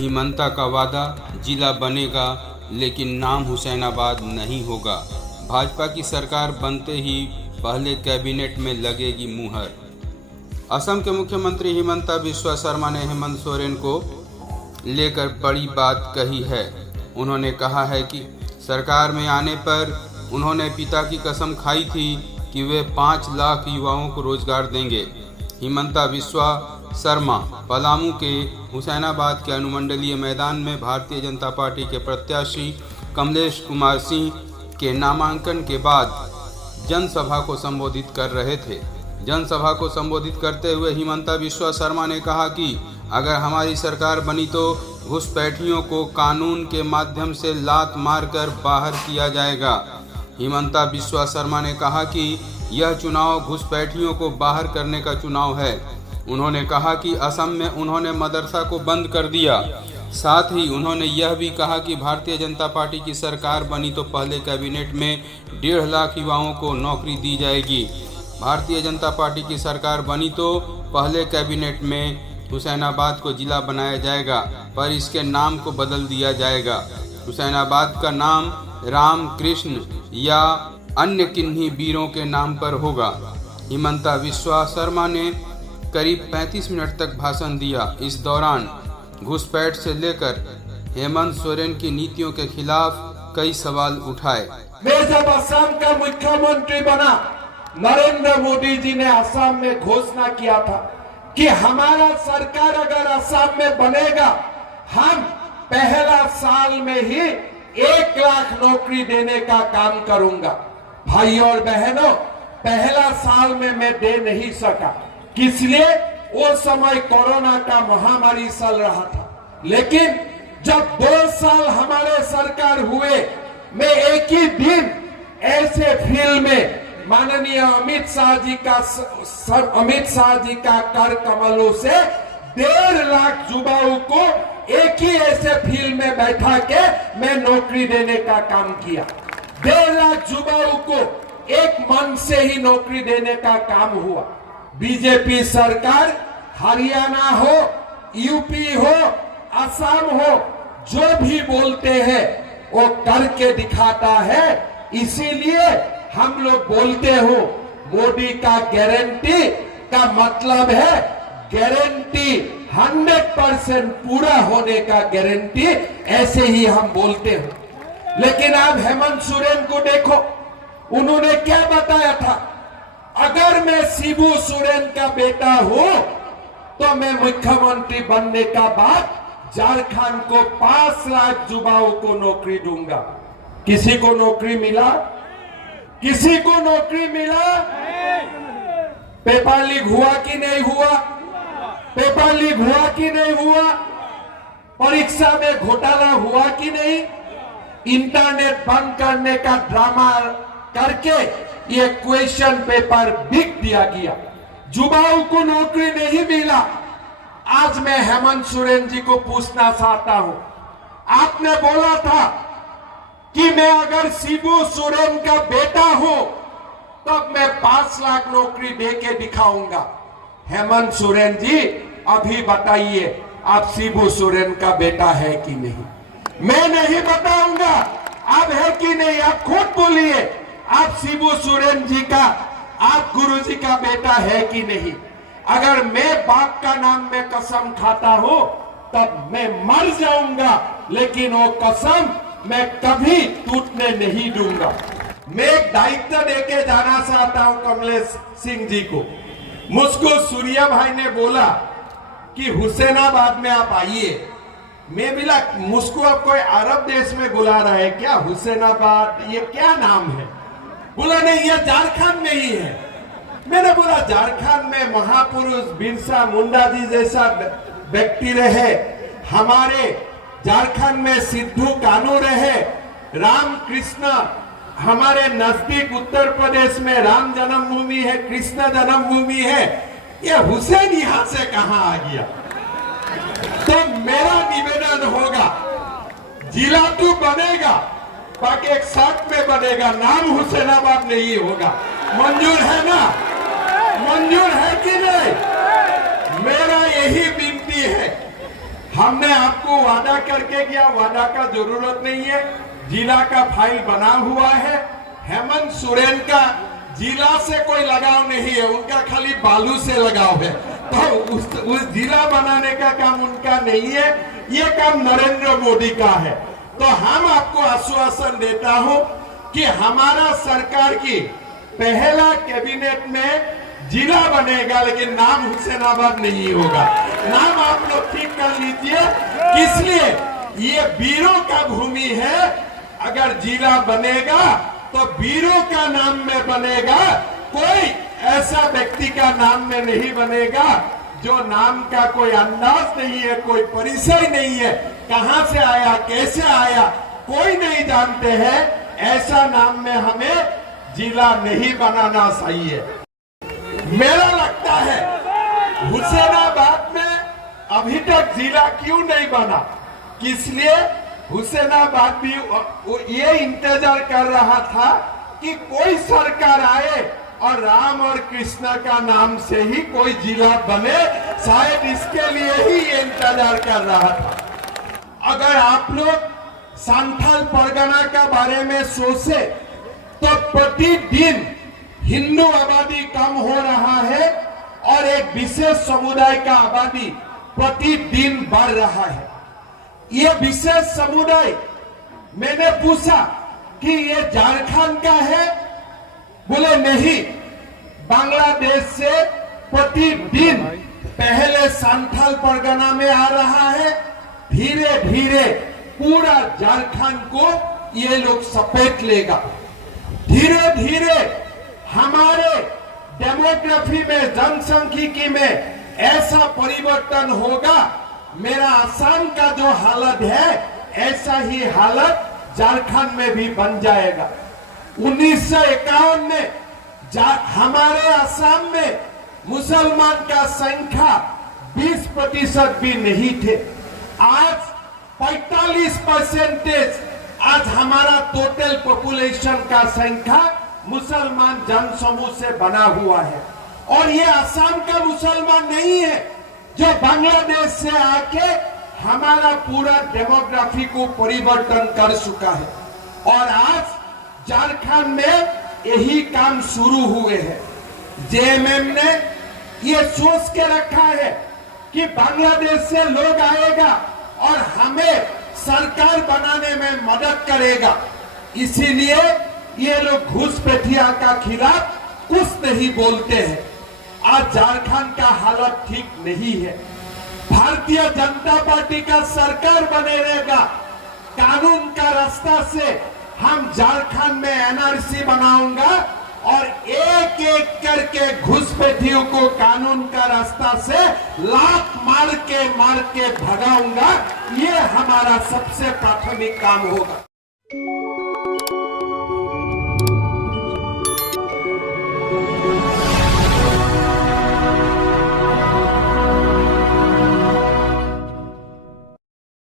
हिमंता का वादा जिला बनेगा लेकिन नाम हुसैनाबाद नहीं होगा। भाजपा की सरकार बनते ही पहले कैबिनेट में लगेगी मुहर। असम के मुख्यमंत्री हिमंता बिस्वा शर्मा ने हेमंत सोरेन को लेकर बड़ी बात कही है। उन्होंने कहा है कि सरकार में आने पर उन्होंने पिता की कसम खाई थी कि वे 5 लाख युवाओं को रोजगार देंगे। हिमंता बिस्वा शर्मा पलामू के हुसैनाबाद के अनुमंडलीय मैदान में भारतीय जनता पार्टी के प्रत्याशी कमलेश कुमार सिंह के नामांकन के बाद जनसभा को संबोधित कर रहे थे। जनसभा को संबोधित करते हुए हिमंता बिस्वा शर्मा ने कहा कि अगर हमारी सरकार बनी तो घुसपैठियों को कानून के माध्यम से लात मारकर बाहर किया जाएगा। हिमंता बिस्वा शर्मा ने कहा कि यह चुनाव घुसपैठियों को बाहर करने का चुनाव है। उन्होंने कहा कि असम में उन्होंने मदरसा को बंद कर दिया। साथ ही उन्होंने यह भी कहा कि भारतीय जनता पार्टी की सरकार बनी तो पहले कैबिनेट में 1.5 लाख युवाओं को नौकरी दी जाएगी। भारतीय जनता पार्टी की सरकार बनी तो पहले कैबिनेट में हुसैनाबाद को जिला बनाया जाएगा, पर इसके नाम को बदल दिया जाएगा। हुसैनाबाद का नाम राम, कृष्ण या अन्य किन्हीं वीरों के नाम पर होगा। हिमंता बिस्वा शर्मा ने करीब 35 मिनट तक भाषण दिया। इस दौरान घुसपैठ से लेकर हेमंत सोरेन की नीतियों के खिलाफ कई सवाल उठाए। मैं जब असम का मुख्यमंत्री बना, नरेंद्र मोदी जी ने असम में घोषणा किया था कि हमारा सरकार अगर असम में बनेगा, हम पहला साल में ही 1 लाख नौकरी देने का काम करूंगा। भाइयों और बहनों, पहला साल में मैं दे नहीं सका, इसलिए वो समय कोरोना का महामारी चल रहा था। लेकिन जब 2 साल हमारे सरकार हुए, मैं एक ही दिन ऐसे फील्ड में माननीय अमित शाह जी का कर कमलों से 1.5 लाख युवाओं को एक ही ऐसे फील्ड में बैठा के मैं नौकरी देने का काम किया। 1.5 लाख युवाओं को एक मन से ही नौकरी देने का काम हुआ। बीजेपी सरकार हरियाणा हो, यूपी हो, असम हो, जो भी बोलते हैं वो करके दिखाता है। इसीलिए हम लोग बोलते हो मोदी का गारंटी का मतलब है गारंटी 100% पूरा होने का गारंटी, ऐसे ही हम बोलते हो। लेकिन आप हेमंत सोरेन को देखो, उन्होंने क्या बताया था, अगर मैं शिबू सोरेन का बेटा हूं तो मैं मुख्यमंत्री बनने का बाद झारखंड को 5 लाख युवाओं को नौकरी दूंगा। किसी को नौकरी मिला? किसी को नौकरी मिला? पेपर लीक हुआ कि नहीं हुआ? पेपर लीक हुआ कि नहीं हुआ? परीक्षा में घोटाला हुआ कि नहीं? इंटरनेट बंद करने का ड्रामा करके ये क्वेश्चन पेपर बिक दिया गया, युवाओं को नौकरी नहीं मिला। आज मैं हेमंत सोरेन जी को पूछना चाहता हूं, आपने बोला था कि मैं अगर शिबू सोरेन का बेटा हूं तब मैं 5 लाख नौकरी दे के दिखाऊंगा। हेमंत सोरेन जी, अभी बताइए आप शिबू सोरेन का बेटा है कि नहीं? मैं नहीं बताऊंगा आप है कि नहीं, आप खुद बोलिए आप शिबू सोरेन जी का, आप गुरु जी का बेटा है कि नहीं? अगर मैं बाप का नाम में कसम खाता हूं तब मैं मर जाऊंगा, लेकिन वो कसम मैं कभी टूटने नहीं दूंगा। मैं एक दायित्व देके जाना चाहता हूं कमलेश सिंह जी को। मुझको सूर्या भाई ने बोला कि हुसैनाबाद में आप आइए। मैं बोला मुझको अब कोई अरब देश में बुला रहा है क्या? हुसैनाबाद ये क्या नाम है? बोला नहीं, ये झारखंड में ही है। मैंने बोला झारखंड में महापुरुष बिरसा मुंडा जी जैसा व्यक्ति रहे, हमारे झारखंड में सिद्धू कानू रहे, राम कृष्ण, हमारे नजदीक उत्तर प्रदेश में राम जन्मभूमि है, कृष्ण जन्मभूमि है, ये हुसैन यहां से कहां आ गया? तो मेरा निवेदन होगा, जिला तो बनेगा, बाकी एक शर्त में बनेगा, नाम हुसैनाबाद नहीं होगा। मंजूर है ना? मंजूर है कि नहीं? मेरा यही विनती है, हमने आपको वादा करके किया, वादा का जरूरत नहीं है। जिला का फाइल बना हुआ है। हेमंत सोरेन का जिला से कोई लगाव नहीं है, उनका खाली बालू से लगाव है। तो उस जिला बनाने का काम उनका नहीं है, ये काम नरेंद्र मोदी का है। तो हम आपको आश्वासन देता हूं कि हमारा सरकार की पहला कैबिनेट में जिला बनेगा, लेकिन नाम हुसैनाबाद नहीं होगा। नाम आप लोग ठीक कर लीजिए, इसलिए ये वीरों का भूमि है। अगर जिला बनेगा तो वीरों का नाम में बनेगा, कोई ऐसा व्यक्ति का नाम में नहीं बनेगा जो नाम का कोई अंदाज नहीं है, कोई परिचय नहीं है, कहां से आया, कैसे आया, कोई नहीं जानते हैं। ऐसा नाम में हमें जिला नहीं बनाना चाहिए। मेरा लगता है हुसैनाबाद में अभी तक जिला क्यों नहीं बना, इसलिए हुसैनाबाद भी ये इंतजार कर रहा था कि कोई सरकार आए और राम और कृष्ण का नाम से ही कोई जिला बने, शायद इसके लिए ही ये इंतजार कर रहा था। अगर आप लोग संथाल परगना का बारे में सोचे तो प्रतिदिन हिंदू आबादी कम हो रहा है और एक विशेष समुदाय का आबादी प्रतिदिन बढ़ रहा है। ये विशेष समुदाय, मैंने पूछा कि ये झारखंड का है, बोले नहीं, बांग्लादेश से प्रतिदिन पहले संथाल परगना में आ रहा है, धीरे धीरे पूरा झारखंड को ये लोग सपेट लेगा। धीरे धीरे हमारे डेमोग्राफी में, जनसंख्यिकी में ऐसा परिवर्तन होगा, मेरा असम का जो हालत है ऐसा ही हालत झारखंड में भी बन जाएगा। 1951 में हमारे असम में मुसलमान का संख्या 20% भी नहीं थे। आज 45% आज हमारा टोटल पॉपुलेशन का संख्या मुसलमान जनसमूह से बना हुआ है। और ये असम का मुसलमान नहीं है जो बांग्लादेश से आके हमारा पूरा डेमोग्राफी को परिवर्तन कर चुका है। और आज झारखंड में यही काम शुरू हुए हैं। जेएमएम ने ये सोच के रखा है कि बांग्लादेश से लोग आएगा और हमें सरकार बनाने में मदद करेगा, इसीलिए ये लोग घुसपैठिया का खिलाफ कुछ नहीं बोलते हैं। आज झारखंड का हालत ठीक नहीं है। भारतीय जनता पार्टी का सरकार बने रहेगा, कानून का रास्ता से हम झारखंड में एनआरसी बनाऊंगा और एक एक करके घुसपैठियों को कानून का रास्ता से लात मार के भगाऊंगा। ये हमारा सबसे प्राथमिक काम होगा।